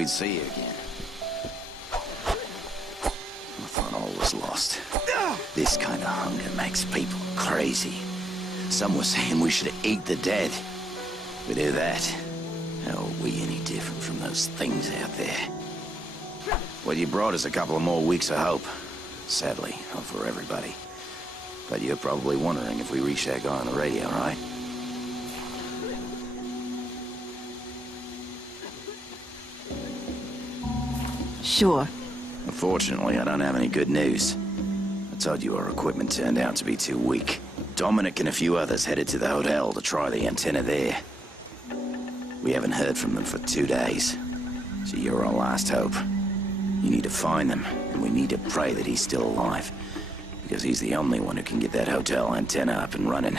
we'd see you again. I thought all was lost. This kind of hunger makes people crazy. Some were saying we should eat the dead. We do that. How are we any different from those things out there? What you brought is a couple of more weeks of hope. Sadly, not for everybody. But you're probably wondering if we reached that guy on the radio, right? Sure. Unfortunately, I don't have any good news. I told you our equipment turned out to be too weak. Dominic and a few others headed to the hotel to try the antenna there. We haven't heard from them for 2 days. So you're our last hope. You need to find them, and we need to pray that he's still alive. Because he's the only one who can get that hotel antenna up and running.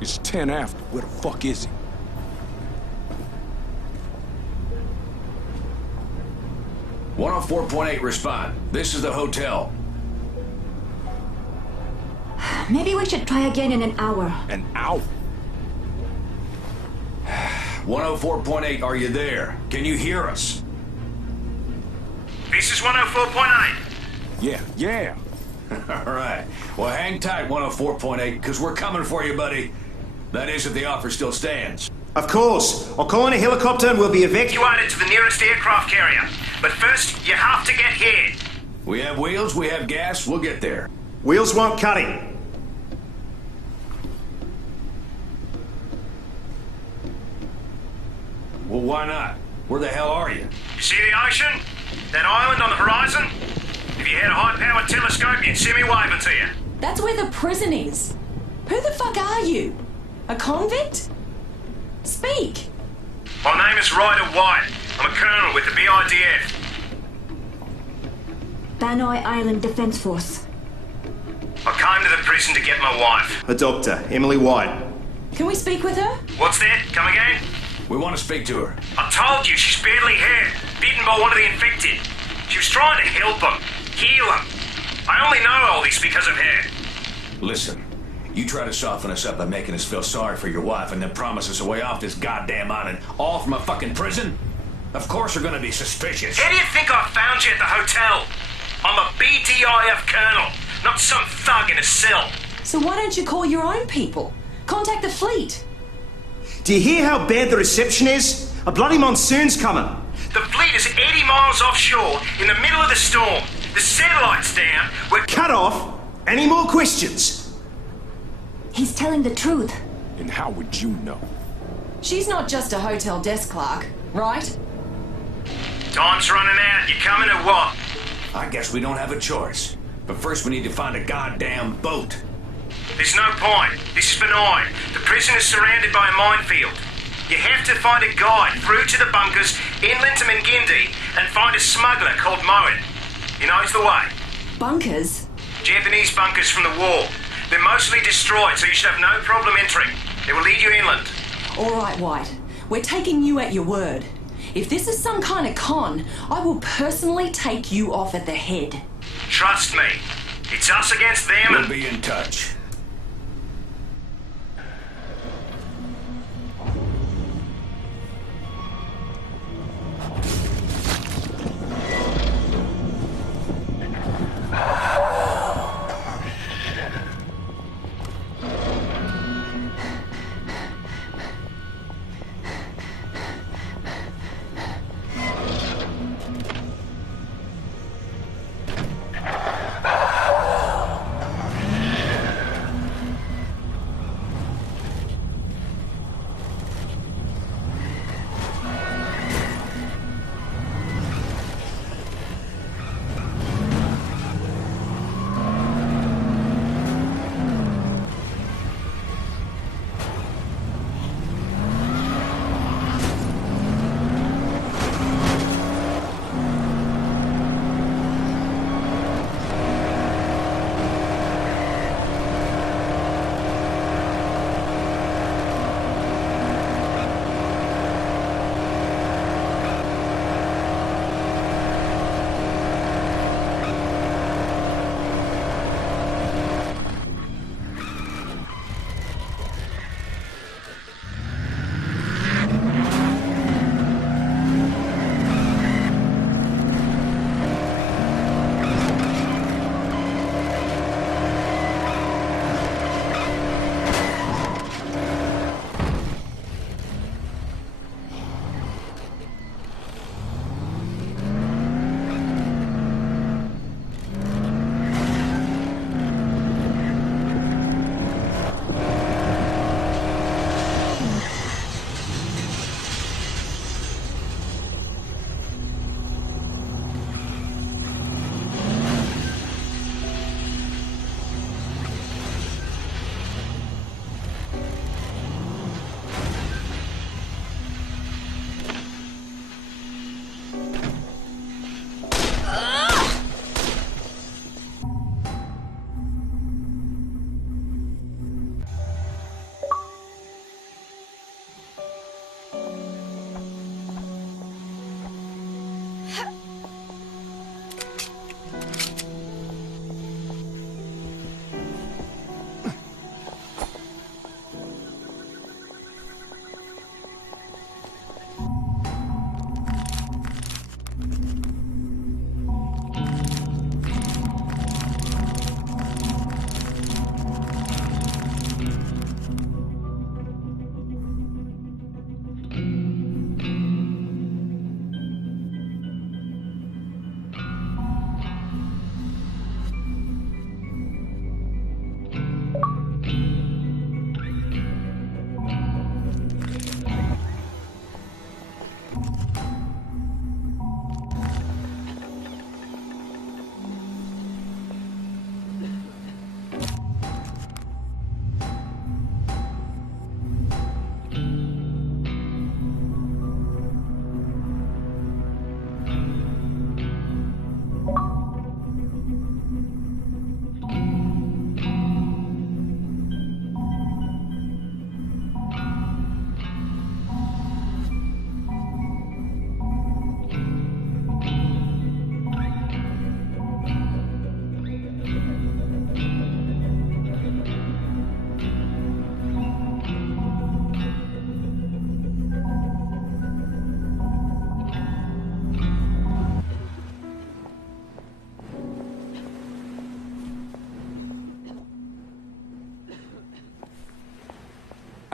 It's 10 after. Where the fuck is he? "104.8 respond. This is the hotel." Maybe we should try again in an hour. An hour? 104.8, are you there? Can you hear us? This is 104.8. Yeah. All right. Well, hang tight, 104.8, because we're coming for you, buddy. That is, if the offer still stands. Of course. I'll call in a helicopter and we'll be evacuated to the nearest aircraft carrier. But first, you have to get here. We have wheels, we have gas, we'll get there. Wheels won't cut it. Well, why not? Where the hell are you? You see the ocean? That island on the horizon? If you had a high-powered telescope, you'd see me waving to you. That's where the prison is. Who the fuck are you? A convict? Speak. My name is Ryder White. I'm a colonel with the BIDF. Banoi Island Defense Force. I came to the prison to get my wife. A doctor, Emily White. Can we speak with her? What's that? Come again? We want to speak to her. I told you she's badly hurt, bitten by one of the infected. She was trying to help him, heal him. I only know all this because of her. Listen, you try to soften us up by making us feel sorry for your wife and then promise us a way off this goddamn island, all from a fucking prison? Of course we're gonna be suspicious. How do you think I found you at the hotel? I'm a BDIF colonel, not some thug in a cell. So why don't you call your own people? Contact the fleet. Do you hear how bad the reception is? A bloody monsoon's coming. The fleet is 80 miles offshore in the middle of the storm. The satellite's down. We're cut off. Any more questions? He's telling the truth. And how would you know? She's not just a hotel desk clerk, right? Time's running out. You coming or what? I guess we don't have a choice. But first we need to find a goddamn boat. There's no point. This is benign. The prison is surrounded by a minefield. You have to find a guide through to the bunkers inland to Mingindi and find a smuggler called Moen. He knows the way. Bunkers? Japanese bunkers from the war. They're mostly destroyed, so you should have no problem entering. They will lead you inland. All right, White. We're taking you at your word. If this is some kind of con, I will personally take you off at the head. Trust me. It's us against them. We'll be in touch.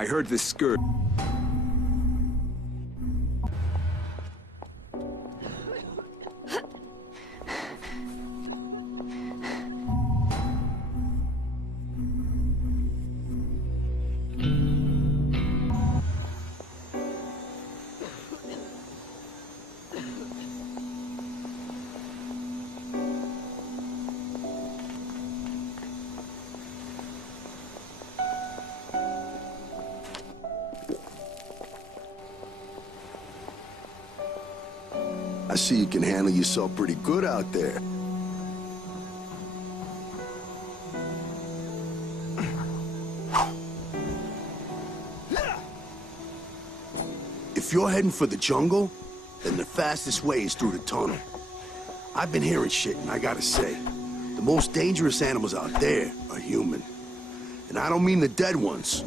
I heard this skirt. I see you can handle yourself pretty good out there. If you're heading for the jungle, then the fastest way is through the tunnel. I've been hearing shit, and I gotta say, the most dangerous animals out there are human. And I don't mean the dead ones.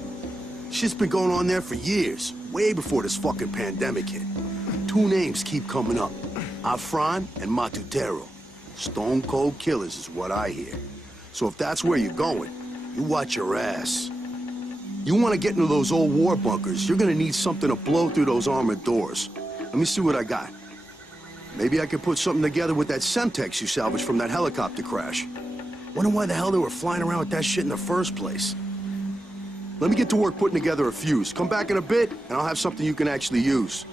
Shit's been going on there for years, way before this fucking pandemic hit. Two names keep coming up. Afran and Matutero. Stone cold killers is what I hear. So if that's where you're going, you watch your ass. You want to get into those old war bunkers, you're gonna need something to blow through those armored doors. Let me see what I got. Maybe I can put something together with that Semtex you salvaged from that helicopter crash. Wonder why the hell they were flying around with that shit in the first place. Let me get to work putting together a fuse. Come back in a bit, and I'll have something you can actually use.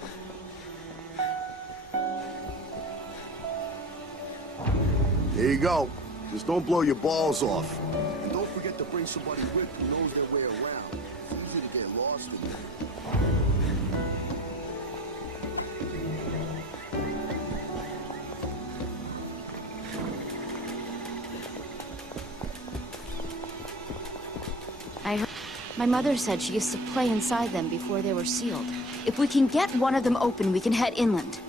There you go. Just don't blow your balls off. And don't forget to bring somebody with who knows their way around. It's easy to get lost with you. My mother said she used to play inside them before they were sealed. If we can get one of them open, we can head inland.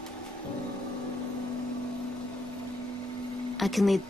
I can lead...